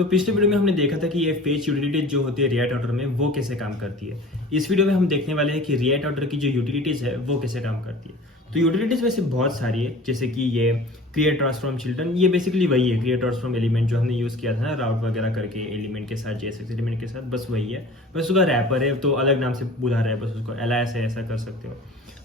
तो पिछले वीडियो में हमने देखा था कि ये फेच यूटिलिटीज जो होती है रिएक्ट ऑर्डर में वो कैसे काम करती है। इस वीडियो में हम देखने वाले हैं कि रिएक्ट ऑर्डर की जो यूटिलिटीज है वो कैसे काम करती है। तो यूटिलिटीज वैसे बहुत सारी है, जैसे कि ये क्रिएट ट्रांसफॉर्म चिल्ड्रन, ये बेसिकली वही है क्रिएट ट्रांसफॉर्म एलिमेंट जो हमने यूज किया था ना राउट वगैरह करके एलिमेंट के साथ, जेएसएक्स एलिमेंट के साथ, बस वही है। बस उसका रैपर है तो अलग नाम से बुला रहा है, बस उसको एलायस है, ऐसा कर सकते हो।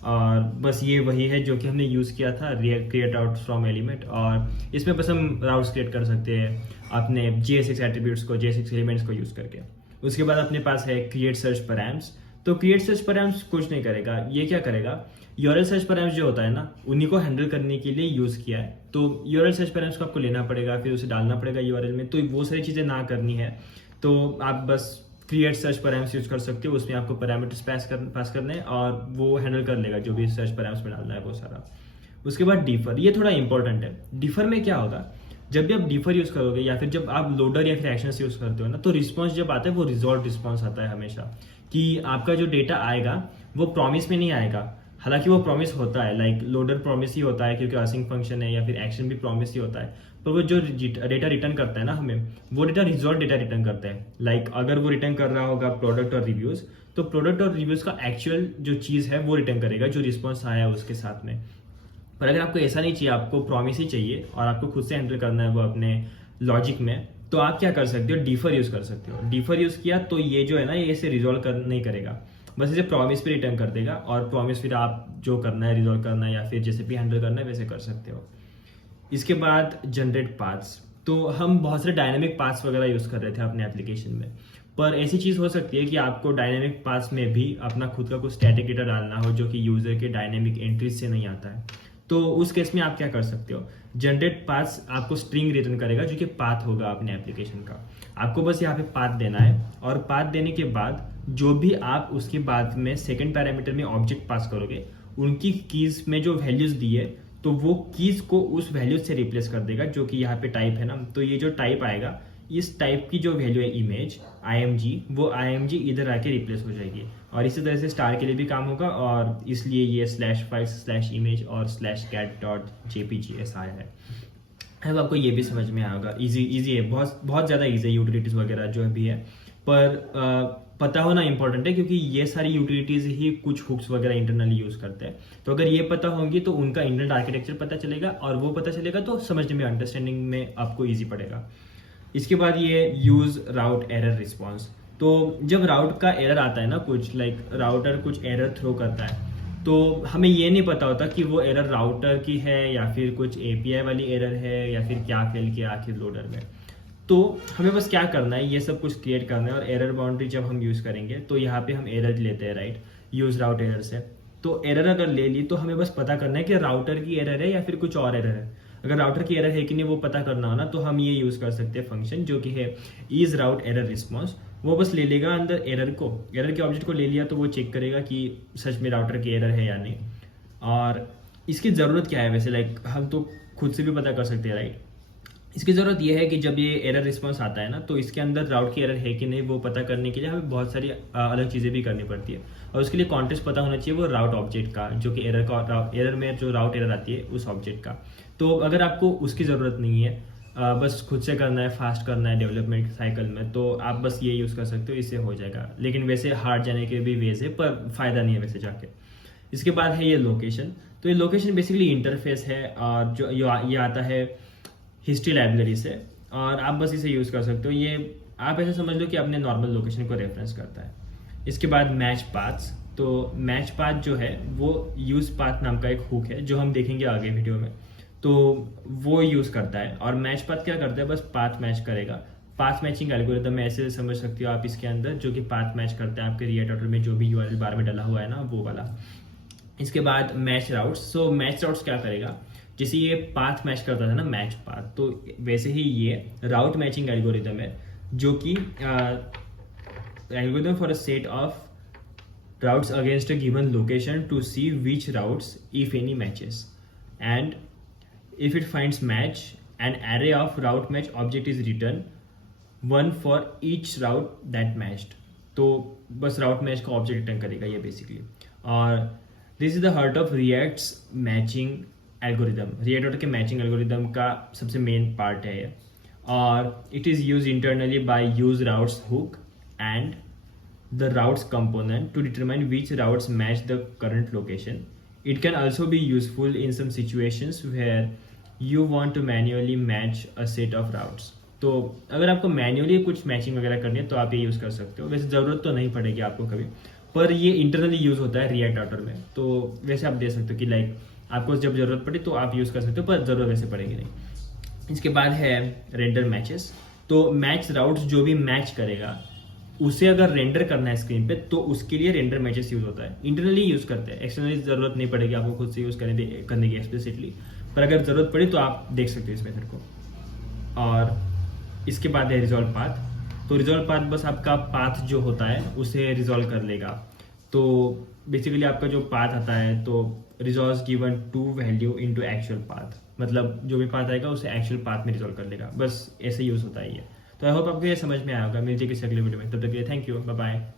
और बस ये वही है जो कि हमने यूज़ किया था क्रिएट आउट फ्रॉम एलिमेंट, और इसमें बस हम राउट्स क्रिएट कर सकते हैं अपने जेएसएक्स एट्रीब्यूट्स को, जेएसएक्स एलिमेंट्स को यूज़ करके। उसके बाद अपने पास है क्रिएट सर्च पैराम्स। तो क्रिएट सर्च पैराम्स कुछ नहीं करेगा, ये क्या करेगा, यूआरएल सर्च पैराम्स जो होता है ना उन्हीं को हैंडल करने के लिए यूज़ किया है। तो यूआरएल सर्च पैराम्स को आपको लेना पड़ेगा, फिर उसे डालना पड़ेगा यूआरएल में, तो वो सारी चीज़ें ना करनी है तो आप बस क्रिएट सर्च पैराम्स यूज कर सकते हो। उसमें आपको पैरामीटर्स पास करने हैं और वो हैंडल कर लेगा जो भी सर्च पैराम्स में डालना है वो सारा। उसके बाद डिफर, ये थोड़ा इंपॉर्टेंट है। डिफर में क्या होगा, जब भी आप डिफर यूज करोगे या फिर जब आप लोडर या फिर एक्शंस यूज करते हो ना, तो रिस्पॉन्स जब आता है वो रिजॉल्व रिस्पॉन्स आता है हमेशा, कि आपका जो डेटा आएगा वो प्रॉमिस में नहीं आएगा। हालांकि वो प्रॉमिस होता है, लाइक लोडर प्रॉमिस ही होता है क्योंकि आसिंग फंक्शन है, या फिर एक्शन भी प्रॉमिस ही होता है, पर वो जो डेटा रिटर्न करता है ना हमें, वो डेटा रिजॉल्व डेटा रिटर्न करता है। लाइक अगर वो रिटर्न कर रहा होगा प्रोडक्ट और रिव्यूज, तो प्रोडक्ट और रिव्यूज का एक्चुअल जो चीज़ है वो रिटर्न करेगा जो रिस्पॉन्स आया है उसके साथ में। पर अगर आपको ऐसा नहीं चाहिए, आपको प्रॉमिस ही चाहिए और आपको खुद से एंटर करना है वो अपने लॉजिक में, तो आप क्या कर सकते हो, डिफर यूज कर सकते हो। डिफर यूज किया तो ये जो है ना ये इसे रिजॉल्व नहीं करेगा, बस इसे प्रॉमिस पे रिटर्न कर देगा, और प्रॉमिस फिर आप जो करना है रिजॉल्व करना है या फिर जैसे भी हैंडल करना है वैसे कर सकते हो। इसके बाद जनरेट पाथ्स, तो हम बहुत सारे डायनेमिक पाथ्स वगैरह यूज कर रहे थे अपने एप्लीकेशन में, पर ऐसी चीज हो सकती है कि आपको डायनेमिक पाथ्स में भी अपना खुद का कुछ स्टैटिक डेटा डालना हो जो कि यूजर के डायनेमिक एंट्रीज से नहीं आता है। तो उस केस में आप क्या कर सकते हो, जनरेट पाथ्स आपको स्ट्रिंग रिटर्न करेगा जो कि पाथ होगा अपने एप्लीकेशन का। आपको बस यहाँ पे पाथ देना है, और पाथ देने के बाद जो भी आप उसके बाद में सेकंड पैरामीटर में ऑब्जेक्ट पास करोगे, उनकी कीज में जो वैल्यूज दी है तो वो कीज को उस वैल्यूज से रिप्लेस कर देगा, जो कि यहाँ पे टाइप है ना, तो ये जो टाइप आएगा, इस टाइप की जो वैल्यू है इमेज img, वो img इधर आके रिप्लेस हो जाएगी। और इसी तरह से स्टार के लिए भी काम होगा, और इसलिए ये /files/image और /cat.jpg ऐसा आया है। अब आपको ये भी समझ में आएगा, इजी है, बहुत बहुत ज़्यादा ईजी है यूटिलिटीज़ वगैरह जो भी है, पर पता होना इंपॉर्टेंट है क्योंकि ये सारी यूटिलिटीज़ ही कुछ हुक्स वगैरह इंटरनली यूज़ करते हैं। तो अगर ये पता होंगी तो उनका इंटरनल आर्किटेक्चर पता चलेगा, और वो पता चलेगा तो समझने में, अंडरस्टैंडिंग में आपको ईजी पड़ेगा। इसके बाद ये यूज़ राउट एरर रिस्पॉन्स। तो जब राउट का एरर आता है ना, कुछ लाइक राउटर कुछ एरर थ्रो करता है, तो हमें ये नहीं पता होता कि वो एरर राउटर की है या फिर कुछ एपीआई वाली एरर है या फिर क्या फेल किया आखिर लोडर में। तो हमें बस क्या करना है, ये सब कुछ क्रिएट करना है, और एरर बाउंड्री जब हम यूज़ करेंगे तो यहाँ पे हम एरर लेते हैं, राइट, यूज़ राउट एरर से। तो एरर अगर ले ली तो हमें बस पता करना है कि राउटर की एरर है या फिर कुछ और एरर है। अगर राउटर की एरर है कि नहीं वो पता करना हो ना, तो हम ये यूज़ कर सकते हैं फंक्शन जो कि है इज राउट एरर रिस्पॉन्स। वो बस ले लेगा अंदर एरर को, एरर के ऑब्जेक्ट को ले लिया तो वो चेक करेगा कि सच में राउटर की एरर है या नहीं। और इसकी ज़रूरत क्या है वैसे, लाइक हम तो खुद से भी पता कर सकते हैं, राइट। इसकी ज़रूरत यह है कि जब ये एरर रिस्पॉन्स आता है ना, तो इसके अंदर राउट की एरर है कि नहीं वो पता करने के लिए हमें बहुत सारी अलग चीज़ें भी करनी पड़ती है, और उसके लिए कॉन्टेक्स्ट पता होना चाहिए वो राउट ऑब्जेक्ट का, जो कि एरर में जो राउट एरर आती है उस ऑब्जेक्ट का। तो अगर आपको उसकी ज़रूरत नहीं है, बस खुद से करना है, फास्ट करना है डेवलपमेंट साइकिल में, तो आप बस ये यूज़ कर सकते हो, इससे हो जाएगा। लेकिन वैसे हार्ड जाने के भी वेज है, पर फ़ायदा नहीं है वैसे जाके। इसके बाद है ये लोकेशन। तो ये लोकेशन बेसिकली इंटरफेस है, और जो ये आता है हिस्ट्री लाइब्रेरी से, और आप बस इसे यूज़ कर सकते हो। ये आप ऐसे समझ लो कि अपने नॉर्मल लोकेशन को रेफरेंस करता है। इसके बाद मैच पाथ्स। तो मैच पाथ जो है वो यूज़ पाथ नाम का एक हुक है जो हम देखेंगे आगे वीडियो में, तो वो यूज़ करता है। और मैच पाथ क्या करता है, बस पाथ मैच करेगा। पाथ मैचिंग एल्गोरिदम ऐसे समझ सकते हो आप इसके अंदर, जो कि पाथ मैच करता है आपके रिएक्ट ऑर्डर में जो भी यूआरएल बार में डला हुआ है ना, वो वाला। इसके बाद match routes. So match routes क्या करेगा, जैसे ये पाथ मैच करता था ना मैच पाथ, तो वैसे ही ये राउट मैचिंग एल्गोरिदम है, जो कि algorithm for a set of routes against a given location to see which routes, if any, matches, and if it finds match, an array of route match object is written, one for each route that matched. तो बस route match का object return करेगा ये basically. और this is the heart of reacts matching algorithm. React के matching algorithm का सबसे main part है ये। और it is use internally by use routes hook and the routes component to determine which routes match the current location. It can also be useful in some situations where you want to manually match a set of routes. तो अगर आपको manually कुछ matching वगैरह करनी है तो आप ये यूज़ कर सकते हो। वैसे ज़रूरत तो नहीं पड़ेगी आपको कभी, पर ये इंटरनली यूज़ होता है रिएक्ट राउटर में। तो वैसे आप दे सकते हो कि लाइक आपको जब ज़रूरत पड़े तो आप यूज़ कर सकते हो, पर ज़रूरत वैसे पड़ेगी नहीं। इसके बाद है रेंडर मैचेस। तो मैच राउट्स जो भी मैच करेगा उसे अगर रेंडर करना है स्क्रीन पे तो उसके लिए रेंडर मैचेस यूज होता है। इंटरनली यूज करते हैं, एक्सटर्नली जरूरत नहीं पड़ेगी आपको खुद से यूज करने की एक्सप्लिसिटली, पर अगर जरूरत पड़ी तो आप देख सकते हो इस मेथड को। और इसके बाद है रिजॉल्व पाथ। तो रिजॉल्व पाथ बस आपका पाथ जो होता है उसे रिजॉल्व कर लेगा। तो बेसिकली आपका जो पाथ आता है तो resolve given to value into actual path, मतलब जो भी पाथ आएगा उसे एक्चुअल पाथ में रिजॉल्व कर लेगा। बस ऐसे यूज होता है ये। तो आई होप आपको ये समझ में आया होगा। मिलते किसी अगले वीडियो में, तब तक के लिए थैंक यू, बाय बाय।